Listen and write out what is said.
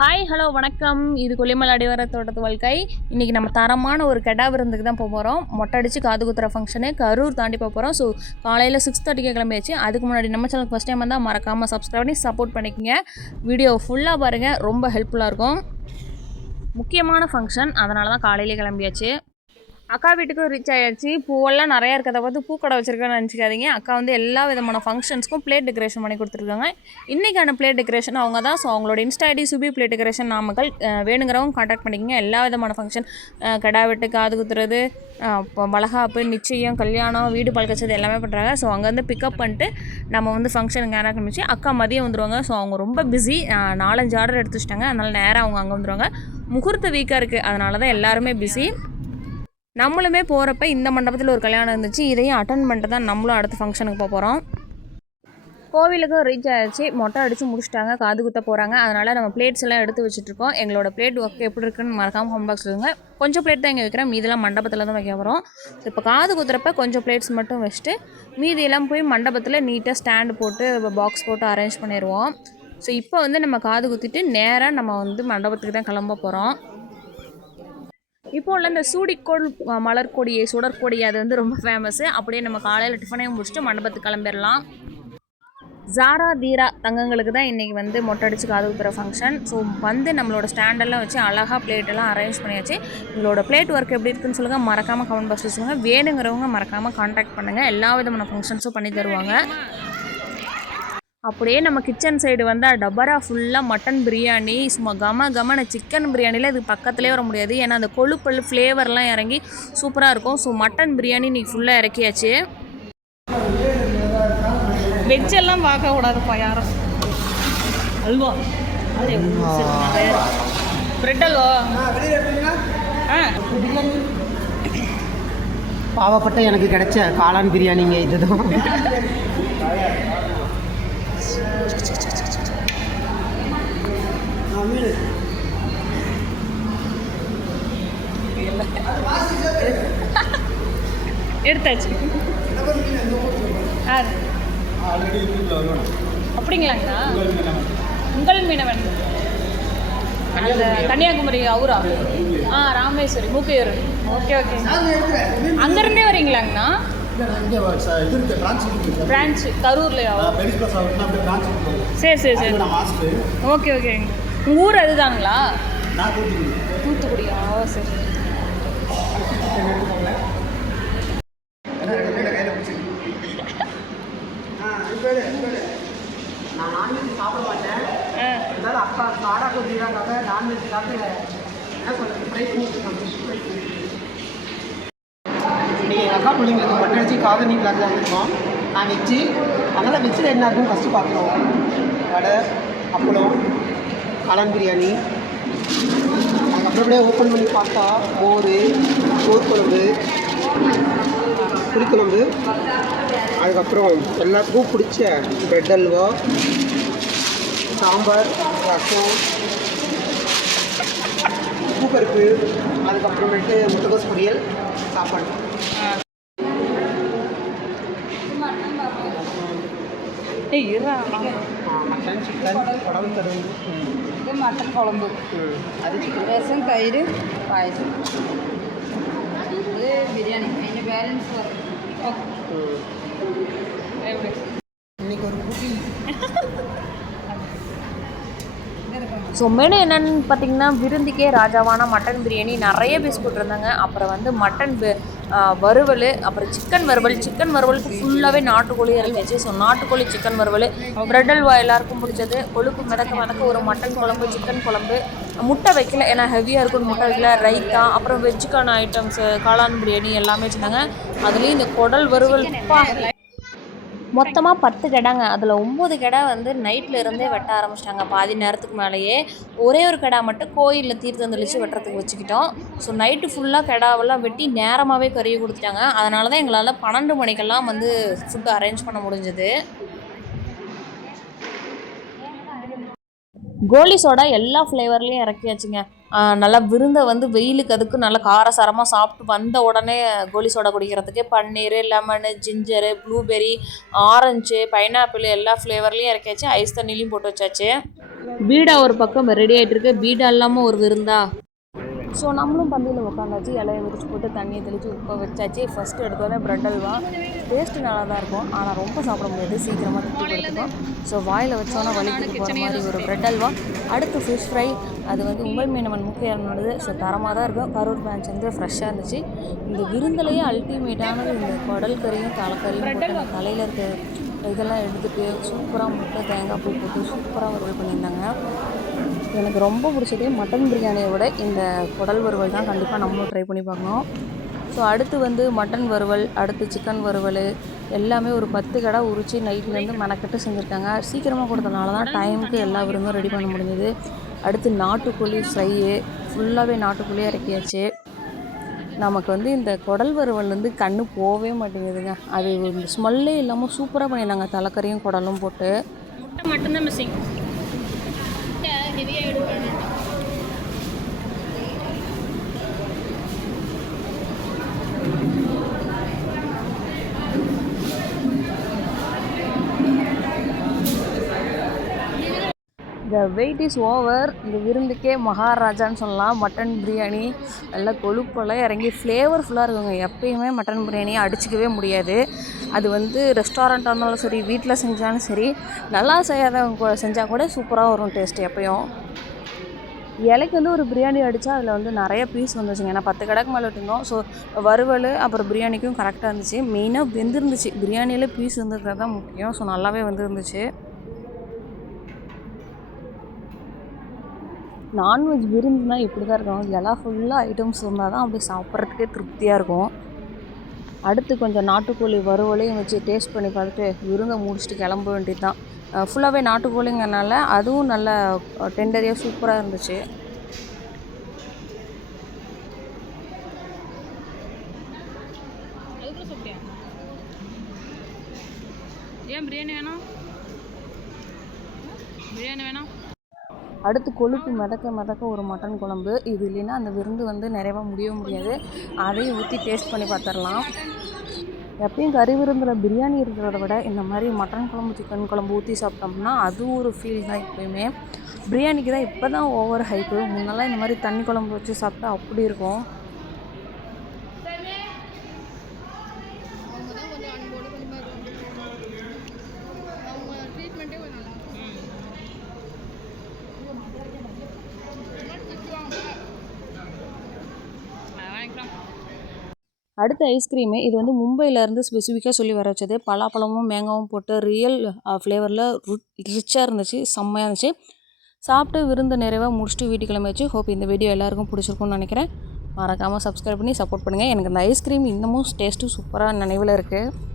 Hi hello வணக்கம். இது கொல்லிமலை அடிவார தோட்டத்து வாழ்க்கை. இன்றைக்கி நம்ம தரமான ஒரு கெடா விருந்துக்கு தான் போக போகிறோம். மொட்டை அடித்து காது குத்துற ஃபங்க்ஷனு கரூர் தாண்டி போக போகிறோம். ஸோ காலையில் 6:30 கிளம்பியாச்சு. அதுக்கு முன்னாடி நம்ம சேனலுக்கு ஃபஸ்ட் டைம் வந்தால் மறக்காமல் சப்ஸ்கிரைப் பண்ணி சப்போர்ட் பண்ணிக்கோங்க. வீடியோ ஃபுல்லாக பாருங்கள், ரொம்ப ஹெல்ப்ஃபுல்லாக இருக்கும். முக்கியமான ஃபங்க்ஷன், அதனால தான் காலையிலே கிளம்பியாச்சு. அக்கா வீட்டுக்கும் ரீச் ஆகிடுச்சு. பூவெல்லாம் நிறையா இருக்கிறத பார்த்து பூக்கடை வச்சுருக்கேன்னு நினச்சிக்காதீங்க. அக்கா வந்து எல்லா விதமான ஃபங்க்ஷன்ஸ்க்கும் பிளேட் டெக்கரேஷன் பண்ணி கொடுத்துருக்காங்க. இன்றைக்கான பிளேட் டெக்கரேஷன் அவங்க தான். ஸோ அவங்களோட இன்ஸ்டா ஐடி சுபி பிளேட் டெக்கரேஷன் நாமக்கல். வேணுங்கிறவங்க கான்டாக்ட் பண்ணிக்கோங்க. எல்லா விதமான ஃபங்க்ஷன், கடா வெட்டு, காது குத்துறது, வளகாப்பு, நிச்சயம், கல்யாணம், வீடு பழக்கச்சது எல்லாமே பண்ணுறாங்க. ஸோ அங்கேருந்து பிக்கப் பண்ணிட்டு நம்ம வந்து ஃபங்க்ஷனுக்கு நேராக கிளம்பிச்சு. அக்கா மதியம் வந்துடுவாங்க. ஸோ அவங்க ரொம்ப பிஸி, 4-5 ஆர்டர் எடுத்து வச்சிட்டாங்க. அதனால் நேராக அவங்க அங்கே வந்துடுவாங்க. முகூர்த்த வீக்காக இருக்குது, அதனால தான் எல்லாருமே பிஸி. நம்மளுமே போகிறப்ப இந்த மண்டபத்தில் ஒரு கல்யாணம் இருந்துச்சு. இதையும் அட்டன் பண்ணிட்டு தான் நம்மளும் அடுத்த ஃபங்க்ஷனுக்கு போக போகிறோம். கோவிலுக்கும் ரீச் ஆகிடுச்சு. மொட்டை அடித்து முடிச்சிட்டாங்க, காது குத்த போகிறாங்க. அதனால் நம்ம பிளேட்ஸ் எல்லாம் எடுத்து வச்சுட்ருக்கோம். எங்களோட பிளேட் ஒர்க் எப்படி இருக்குன்னு மறக்காமல் ஹோம் பாக்ஸ் சொல்லுங்கள். கொஞ்சம் பிளேட் தான் இங்கே வைக்கிறேன், மீதெல்லாம் மண்டபத்தில் தான் வைக்க போகிறோம். ஸோ இப்போ காது குத்துறப்ப கொஞ்சம் பிளேட்ஸ் மட்டும் வச்சுட்டு மீதியெல்லாம் போய் மண்டபத்தில் நீட்டாக ஸ்டாண்டு போட்டு பாக்ஸ் போட்டு அரேஞ்ச் பண்ணிடுவோம். ஸோ இப்போ வந்து நம்ம காது குத்திட்டு நேராக நம்ம வந்து மண்டபத்துக்கு தான் கிளம்ப போகிறோம். இப்போ உள்ள இந்த சூடிக்கோள் மலர்கொடி, சுடற்கொடி, அது வந்து ரொம்ப ஃபேமஸ்ஸு. அப்படியே நம்ம காலையில் டிஃபனையும் முடிச்சுட்டு மண்டபத்துக்கு கிளம்பிடலாம். ஜாரா தீரா தங்கங்களுக்கு தான் இன்றைக்கி வந்து மொட்டை அடித்து காது குத்துற ஃபங்க்ஷன். ஸோ வந்து நம்மளோட ஸ்டாண்டெல்லாம் வச்சு அழகாக பிளேட்டெல்லாம் அரேஞ்ச் பண்ணியாச்சு. உங்களோட பிளேட் ஒர்க் எப்படி இருக்குன்னு சொல்லுங்கள், மறக்காமல் கமெண்ட் பாக்ஸில் சொல்லுங்கள். வேணுங்கிறவங்க மறக்காமல் கான்டாக்ட் பண்ணுங்கள். எல்லா விதமான ஃபங்க்ஷன்ஸும் பண்ணி தருவாங்க. அப்படியே நம்ம கிச்சன் சைடு வந்தால் டபரா ஃபுல்லாக மட்டன் பிரியாணி, சும்மா கமன சிக்கன் பிரியாணியில் இது பக்கத்துலேயே வர முடியாது. ஏன்னா அந்த கொழுப்பல் ஃப்ளேவர்லாம் இறங்கி சூப்பராக இருக்கும். ஸோ மட்டன் பிரியாணி இன்றைக்கி ஃபுல்லாக இறக்கியாச்சு. வெஜ்ஜெல்லாம் பார்க்கக்கூடாதுப்பா யாரும். அல்வா, பிரெட் அல்வா. பாவப்பட்ட எனக்கு கிடைச்ச காளான் பிரியாணிங்க இதுதான். எடுத்தாச்சு. அப்படிங்களாங்கண்ணா? உங்கள் மீனவன் அந்த கன்னியாகுமரி அவரா? ராமேஸ்வரி மூக்கையூர். Okay okay. அங்கேருந்தே வரீங்களாங்கண்ணா? பிரான்ச் கரூர்லையா? சரி சரி சரி. Okay okay. உங்கள் ஊர் அதுதாங்களா? தூத்துக்குடியா? சரி. நான் நான்வெஜ் சாப்பிட மாட்டேன். இருந்தாலும் அப்பா காடா கொதிக்கிறாங்க. நான்வெஜ் சாப்பிட்டு என்ன சொல்கிறது, ஃப்ரை இன்றைக்கி எங்கள் அக்கா பிள்ளைங்களுக்கு மட்டன் அடிச்சு காதணி பிளாக் தான் வந்திருக்கோம். நான் வெஜ்ஜு, அதனால் வெஜ்ஜில் என்ன இருக்குன்னு ஃபஸ்ட்டு பார்க்குறோம். வடை, அப்பளம், காளான் பிரியாணி. அதுக்கப்புறம் அப்படியே ஓப்பன் பண்ணி பார்த்தா மோர், சோறு குழம்பு, புளிக்குழம்பு, அதுக்கப்புறம் எல்லாத்துக்கும் பிடிச்ச பிரெட் அல்வா, சாம்பார், ரசம், பூப்பருப்பு, அதுக்கப்புறமேட்டு முட்டைகோஸ் பொரியல், சாப்பாடு. மட்டன், சிக்கன், உடம்பு கருவு, இது மட்டன் குழம்பு, அது சிக்கன் ரசம், தயிர், பாயசம், இது பிரியாணி. അതിൻ്റെ ബാലൻസ് இன்னைக்கு ஒரு குட்டி. ஸோ மெனு என்னென்னு பார்த்தீங்கன்னா, விருந்திக்கே ராஜாவான மட்டன் பிரியாணி, நிறைய பீஸ் போட்டிருந்தாங்க. அப்புறம் வந்து மட்டன் வறுவல், அப்புறம் சிக்கன் வறுவலுக்கு ஃபுல்லாகவே நாட்டுக்கோழி இறங்கிச்சு. ஸோ நாட்டுக்கோழி சிக்கன் வறுவல், பிரெட் அல்வா எல்லாருக்கும் பிடிச்சது, கொழுப்பு மிதக்க ஒரு மட்டன் குழம்பு, சிக்கன் குழம்பு, முட்டை வைக்கல ஏன்னா ஹெவியாக இருக்குன்னு முட்டை வைக்கல, ரைத்தா, அப்புறம் வெஜ்ஜுக்கான ஐட்டம்ஸு, காளான் பிரியாணி எல்லாமே வச்சுருந்தாங்க. அதுலேயும் இந்த குடல் வறுவல் மொத்தமாக 10 கெடாங்க. அதில் 9 கெடா வந்து நைட்டில் இருந்தே வெட்ட ஆரம்பிச்சிட்டாங்க. பாதி நேரத்துக்கு மேலேயே ஒரே ஒரு கெடா மட்டும் கோயிலில் தீர்த்தம் தெளித்து வெட்டுறதுக்கு வச்சுக்கிட்டோம். ஸோ நைட்டு ஃபுல்லாக கெடாவெல்லாம் வெட்டி நேரமாகவே கறியை கொடுத்துட்டாங்க. அதனால தான் எங்களால் 12 மணிக்கெல்லாம் வந்து ஃபுட்டு அரேஞ்ச் பண்ண முடிஞ்சது. கோலி சோடா எல்லா ஃப்ளேவர்லேயும் இறக்கியாச்சுங்க. நல்லா விருந்தை வந்து வெயிலுக்கு அதுக்கு நல்லா காரசாரமாக சாப்பிட்டு வந்த உடனே கோலி சோடா குடிக்கிறதுக்கு பன்னீர், lemon, ginger, blueberry, orange, pineapple எல்லா ஃப்ளேவர்லேயும் இறக்கியாச்சு. ஐஸ் தண்ணிலையும் போட்டு வச்சாச்சு. பீடா ஒரு பக்கம் ரெடி ஆகிட்டு இருக்கு. பீடா இல்லாமல் ஒரு விருந்தா. ஸோ நம்மளும் பந்தியில் உட்காந்தாச்சு. இலையை விரிச்சு போட்டு தண்ணியை தெளித்து உப்பை வச்சாச்சு. ஃபஸ்ட்டு எடுத்தோடனே ப்ரெட் அல்வா. டேஸ்ட்டு நல்லா தான் இருக்கும், ஆனால் ரொம்ப சாப்பிட முடியாது, சீக்கிரமாக திருப்தி படுத்துக்கும். ஸோ வாயில் வச்சோன்னா வலிக்கு போகிற மாதிரி ஒரு ப்ரெட் அல்வா. அடுத்து ஃபிஷ் ஃப்ரை. அது வந்து உங்கள் மீனவன் முக்கியமானது. ஸோ தரமாக தான் இருக்கும். கரூர் பிரான்ச் வந்து ஃப்ரெஷ்ஷாக இருந்துச்சு. இந்த விருந்திலேயே அல்டிமேட்டானது இந்த குடல் கறியும் தலைக்கறியும் போட்டு தலையில் இருக்க இதெல்லாம் எடுத்துகிட்டு சூப்பராக முட்டை தேங்காய் பூ போட்டு சூப்பராக வறுவல் பண்ணியிருந்தாங்க. எனக்கு ரொம்ப பிடிச்சதே மட்டன் பிரியாணியை விட இந்த குடல் வறுவல் தான். கண்டிப்பாக நம்மளும் ட்ரை பண்ணி பார்க்கணும். ஸோ அடுத்து வந்து மட்டன் வறுவல், அடுத்து சிக்கன் வறுவல் எல்லாமே ஒரு 10 கடை உரித்து நைட்லேருந்து மெனக்கட்டு செஞ்சுருக்காங்க. சீக்கிரமாக கொடுத்தனால தான் டைமுக்கு எல்லா விருந்தும் ரெடி பண்ண முடிஞ்சுது. அடுத்து நாட்டுக்கோழி ஃப்ரையு, ஃபுல்லாகவே நாட்டுக்கோழியாக இறக்கியாச்சு. நமக்கு வந்து இந்த குடல் வறுவல் வந்து கண்ணு போகவே மாட்டேங்குதுங்க. அது இந்த ஸ்மெல்லே இல்லாமல் சூப்பராக பண்ணியிருந்தாங்க. தலைக்கறியும் குடலும் போட்டு. முட்டை மட்டும்தான் missing. The wait is over. இந்த விருந்துக்கே மகாராஜான்னு சொல்லலாம். மட்டன் பிரியாணி நல்லா கொழுப்பெல்லாம் இறங்கி ஃப்ளேவர்ஃபுல்லாக இருக்குங்க. எப்பயுமே மட்டன் பிரியாணியை அடிச்சிக்கவே முடியாது. அது வந்து ரெஸ்டாரண்ட்டாக இருந்தாலும் சரி, வீட்டில் செஞ்சாலும் சரி, நல்லா செய்யாதவங்க செஞ்சால் கூட சூப்பராக வரும் டேஸ்ட்டு எப்பயும். இலைக்கு வந்து ஒரு பிரியாணி அடித்தா அதில் வந்து நிறைய பீஸ் வந்துச்சுங்க. ஏன்னா 10 கடைக்கு மேலே விட்டுருந்தோம். ஸோ வறுவல் அப்புறம் பிரியாணிக்கும் கரெக்டாக இருந்துச்சு. மெயினாக வெந்திருந்துச்சு. பிரியாணியில் பீஸ் வந்துருக்கிறது தான் முக்கியம். ஸோ நல்லாவே வந்துருந்துச்சு. நான்வெஜ் விருந்துனா இப்படி தான் இருக்கும். இலை ஃபுல்லாக ஐட்டம்ஸ் இருந்தால் தான் அப்படி சாப்பிட்றதுக்கே திருப்தியாக இருக்கும். அடுத்து கொஞ்சம் நாட்டுக்கோழி வறுவலையும் வச்சு டேஸ்ட் பண்ணி பார்த்துட்டு விருந்தை முடிச்சுட்டு கிளம்ப வேண்டியது தான். ஃபுல்லாகவே நாட்டுக்கோழிங்கனால அதுவும் நல்ல டெண்டரியாக சூப்பராக இருந்துச்சு. ஏன் பிரியாணி வேணும்? பிரியாணி வேணும். அடுத்து கொழுப்பு மிதக்க ஒரு மட்டன் குழம்பு. இது இல்லைன்னா அந்த விருந்து வந்து நிறைவாக முடியவும் முடியாது. அதையும் ஊற்றி டேஸ்ட் பண்ணி பார்த்துடலாம். எப்பயும் கறி விருந்தில் பிரியாணி இருக்கிறத விட இந்த மாதிரி மட்டன் குழம்பு, சிக்கன் குழம்பு ஊற்றி சாப்பிட்டோம்னா அது ஒரு ஃபீல் தான் எப்போயுமே. பிரியாணிக்கு தான் இப்போ தான் ஓவர் ஹைப்பு. முன்னெல்லாம் இந்த மாதிரி தண்ணி குழம்பு வச்சு சாப்பிட்டா அப்படி இருக்கும். அடுத்த ஐஸ்கிரீமு. இது வந்து மும்பையிலேருந்து ஸ்பெசிஃபிக்காக சொல்லி வர வச்சது. பலாப்பழமும் மேங்காவும் போட்டு ரியல் ஃப்ளேவரில் ரிச்சாக இருந்துச்சு. செம்மையாக இருந்துச்சு. சாப்பிட்டு விருந்து நிறைவாக முடிச்சுட்டு வீட்டுக்கு கிளம்பியாச்சு. ஹோப் இந்த வீடியோ எல்லாருக்கும் பிடிச்சிருக்கும்னு நினைக்கிறேன். மறக்காமல் சப்ஸ்கிரைப் பண்ணி சப்போர்ட் பண்ணுங்கள். எனக்கு இந்த ஐஸ்கிரீம் இன்னமும் டேஸ்ட்டு சூப்பராக நினைவில் இருக்குது.